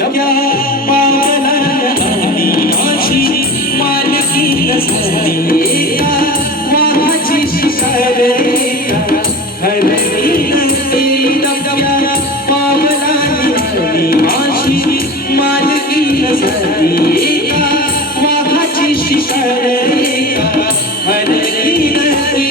दबक्या पावलांना आदिवासी मानकी नसली एका वाहाची शिखर एका हरली नसली दबक्या पावलांना आदिवासी मानकी नसली एका वाहाची शिखर एका हरली नसली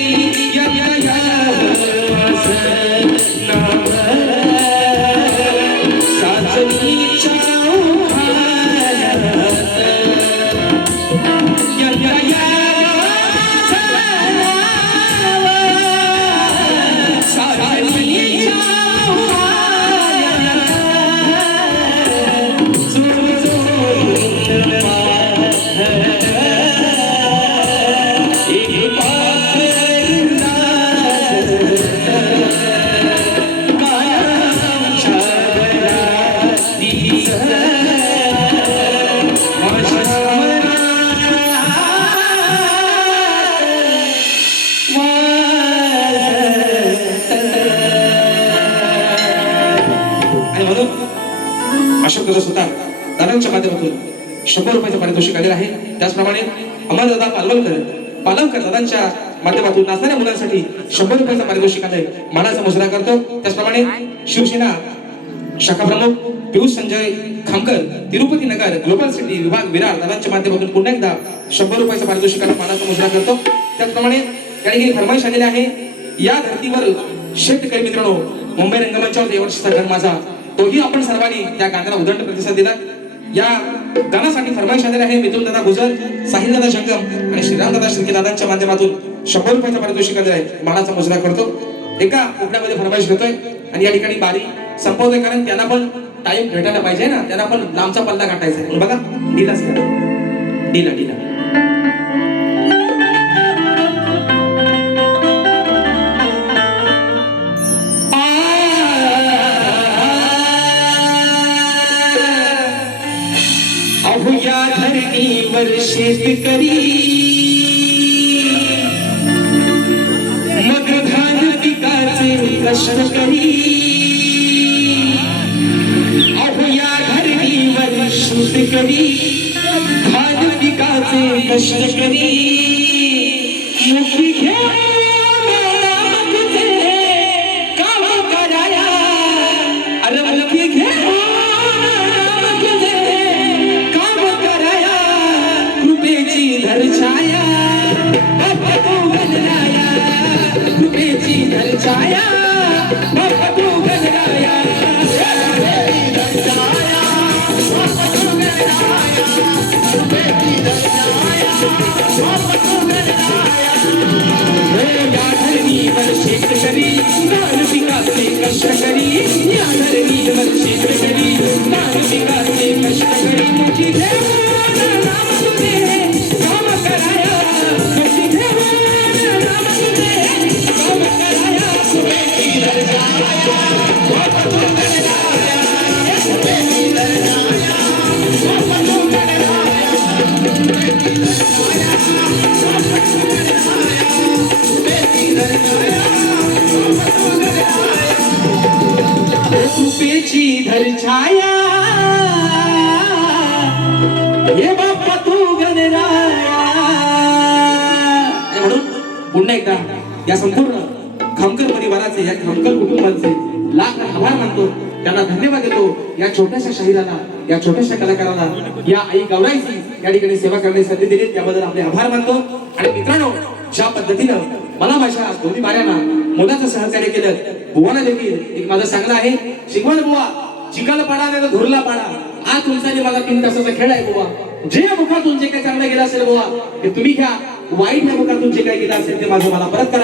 अशोक दादा सुतार दादांच्या माध्यमातून 100 रुपयाचं पारितोषिक आलेलं आहे. त्याचप्रमाणे अमरदादा पालवकर दादांच्या माध्यमातून नाचणाऱ्या मुलांसाठी 100 रुपयाचं पारितोषिक आलंय. मानाचा मुजरा करतो. त्याचप्रमाणे शिवसेना शाखा प्रमुख पियुष संजय खामकर तिरुपती नगर ग्लोबल सिटी विभाग विरार दादांच्या माध्यमातून पुन्हा एकदा 100 रुपयाचं पारितोषिक आलं. मानाचा मुजरा करतो. त्याचप्रमाणे काही फरमाईश आलेली आहे. या धर्तीवर शेतकरी मित्रांनो मुंबई रंगमंचावर देवर्षीचा घर माझा तोही आपण सर्वांनी त्या गाण्याला उदंड प्रतिसाद दिला. या गाण्यासाठी फरमाईश आलेले आहे मिथुन दादा गुजर, साहिल दादा जंगम आणि श्रीराम दादा शिर्के दादांच्या माध्यमातून 100 रुपयाचं पारितोषिक आलेलं आहे. मानाचा मुजरा करतो. एका कोकणामध्ये फरमाईश घेतोय आणि या ठिकाणी बारी संपवतोय कारण त्यांना पण टाइम भेटायला पाहिजे ना, त्यांना पण लांबचा पल्ला गाठायचा आहे. बघा डीलाच करा, डीला या धरणीवर शेतकरी मग धान पिकाचे कष्ट करी. अहो या धरणीवर शेतकरी धान पिकाचे कष्ट करी. मुखी घेऊन काम कराया, अरे मुखी घेऊन धर छाया बाबा तू गणराया, कृपेची धर छाया बाबा तू गणराया. या धरणीवर शेतकरी धान पिकाचे कष्ट करी. या धरणीवर शेतकरी धान पिकाचे कष्ट करी. मुठी घेऊन कृपेची धर छाया हे बाप्पा तू गणराया. म्हणून पुन्हा एकदा या संपूर्ण खामकर परिवाराचे, या खामकर कुटुंबाचे लाख आभार मानतो. त्यांना धन्यवाद देतो. या छोट्याशा शाहिराला, या छोट्याशा कलाकाराला, या आई गौराईची या ठिकाणी सेवा करण्याची संधी दिली त्याबद्दल आपले आभार मानतो. आणि मित्रांनो ज्या पद्धतीनं मला माझ्या दोन्ही बाऱ्यांना मोलाचं सहकार्य केलं, बुवाना देखील एक माझं सांगणं आहे, शिकवण बुवा चिकाला पाडा नाही तर धुरला पाडा. हा तुमचा जे माझा 3 तासाचा खेळ आहे बुवा. जे मुखातून जे काही चांगलं गेलं असेल बुवा ते तुम्ही घ्या, वाईट या मुखातून जे काही गेलं असेल ते माझं मला परत करा.